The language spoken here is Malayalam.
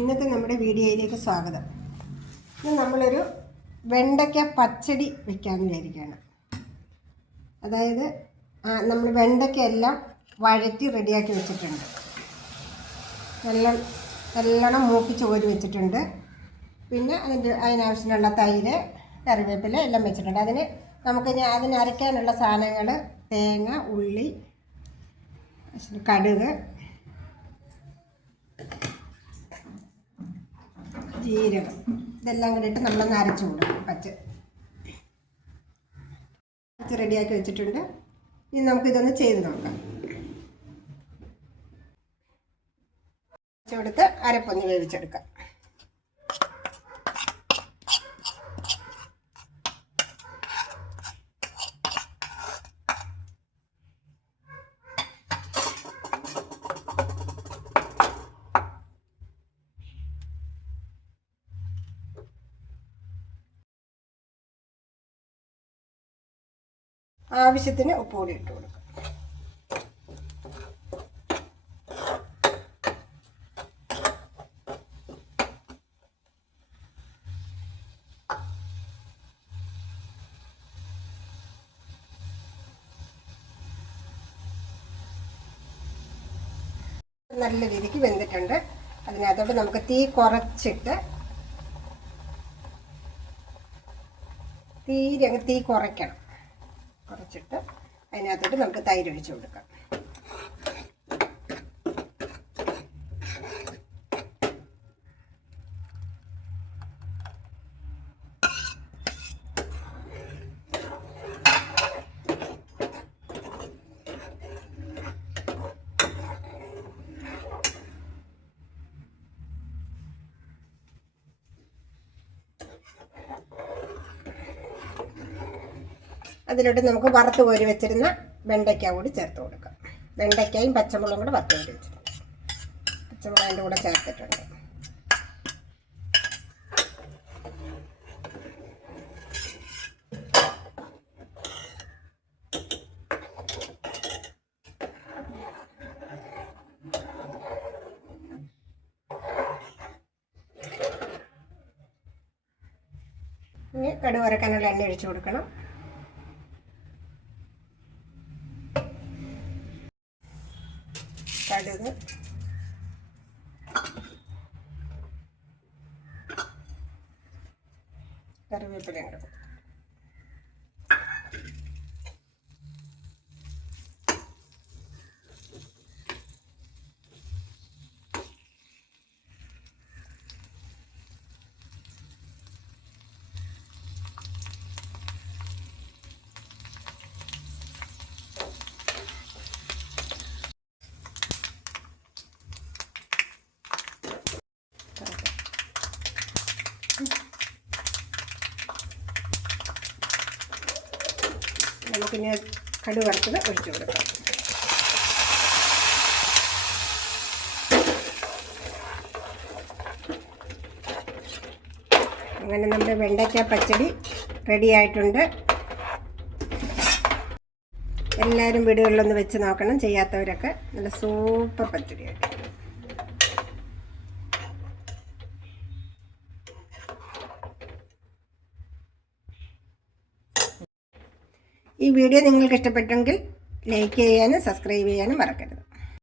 ഇന്നത്തെ നമ്മുടെ വീഡിയോയിലേക്ക് സ്വാഗതം. ഇന്ന് നമ്മളൊരു വെണ്ടയ്ക്ക പച്ചടി വെക്കാമെന്ന് വിചാരിക്കുകയാണ്. അതായത് നമ്മൾ വെണ്ടയ്ക്ക എല്ലാം വഴറ്റി റെഡിയാക്കി വെച്ചിട്ടുണ്ട്. നല്ലോണം മൂപ്പിച്ച് കോരി വെച്ചിട്ടുണ്ട്. പിന്നെ അതിനാവശ്യമുള്ള തൈര്, കറിവേപ്പില എല്ലാം വെച്ചിട്ടുണ്ട്. അതിന് അരയ്ക്കാനുള്ള സാധനങ്ങൾ തേങ്ങ, ഉള്ളി, കടുക്, ജീരകം ഇതെല്ലാം കൂടിയിട്ട് നമ്മളൊന്ന് അരച്ചു കൊടുക്കും. പച്ച റെഡിയാക്കി വെച്ചിട്ടുണ്ട്. ഇനി നമുക്കിതൊന്ന് ചെയ്ത് നോക്കാം. കൊടുത്ത് അരപ്പൊന്ന് വേവിച്ചെടുക്കാം. ആവശ്യത്തിന് ഉപ്പ് കൂടി ഇട്ട് കൊടുക്കും. നല്ല രീതിക്ക് വെന്തിട്ടുണ്ട്. അതിനകത്തോട്ട് നമുക്ക് തീ കുറച്ചിട്ട് തീ കുറയ്ക്കണം. കുറച്ചിട്ട് അതിനകത്തോട്ട് നമുക്ക് തൈര് ഒഴിച്ച് കൊടുക്കാം. അതിലോട്ട് നമുക്ക് വറുത്ത് കോരി വെച്ചിരുന്ന വെണ്ടയ്ക്ക കൂടി ചേർത്ത് കൊടുക്കാം. വെണ്ടയ്ക്കയും പച്ചമുളകും കൂടെ വറുത്ത് കോരി വെച്ചിട്ടുണ്ട്. പച്ചമുളക് അതിൻ്റെ കൂടെ ചേർത്തിട്ടുണ്ട്. ഇനി കടുക് വറക്കാനുള്ള എണ്ണ ഒഴിച്ചു കൊടുക്കണം. കടുക്, കറിവേപ്പില ഉണ്ട്. നമുക്കിനി കടുക് വറുത്തത് ഒഴിച്ചു കൊടുക്കാം. അങ്ങനെ നമ്മുടെ വെണ്ടയ്ക്ക പച്ചടി റെഡി ആയിട്ടുണ്ട്. എല്ലാവരും വീടുകളിലൊന്ന് വെച്ച് നോക്കണം. ചെയ്യാത്തവരൊക്കെ നല്ല സൂപ്പർ പച്ചടിയായിട്ട്. ഈ വീഡിയോ നിങ്ങൾക്ക് ഇഷ്ടപ്പെട്ടെങ്കിൽ ലൈക്ക് ചെയ്യാനും സബ്സ്ക്രൈബ് ചെയ്യാനും മറക്കരുത്.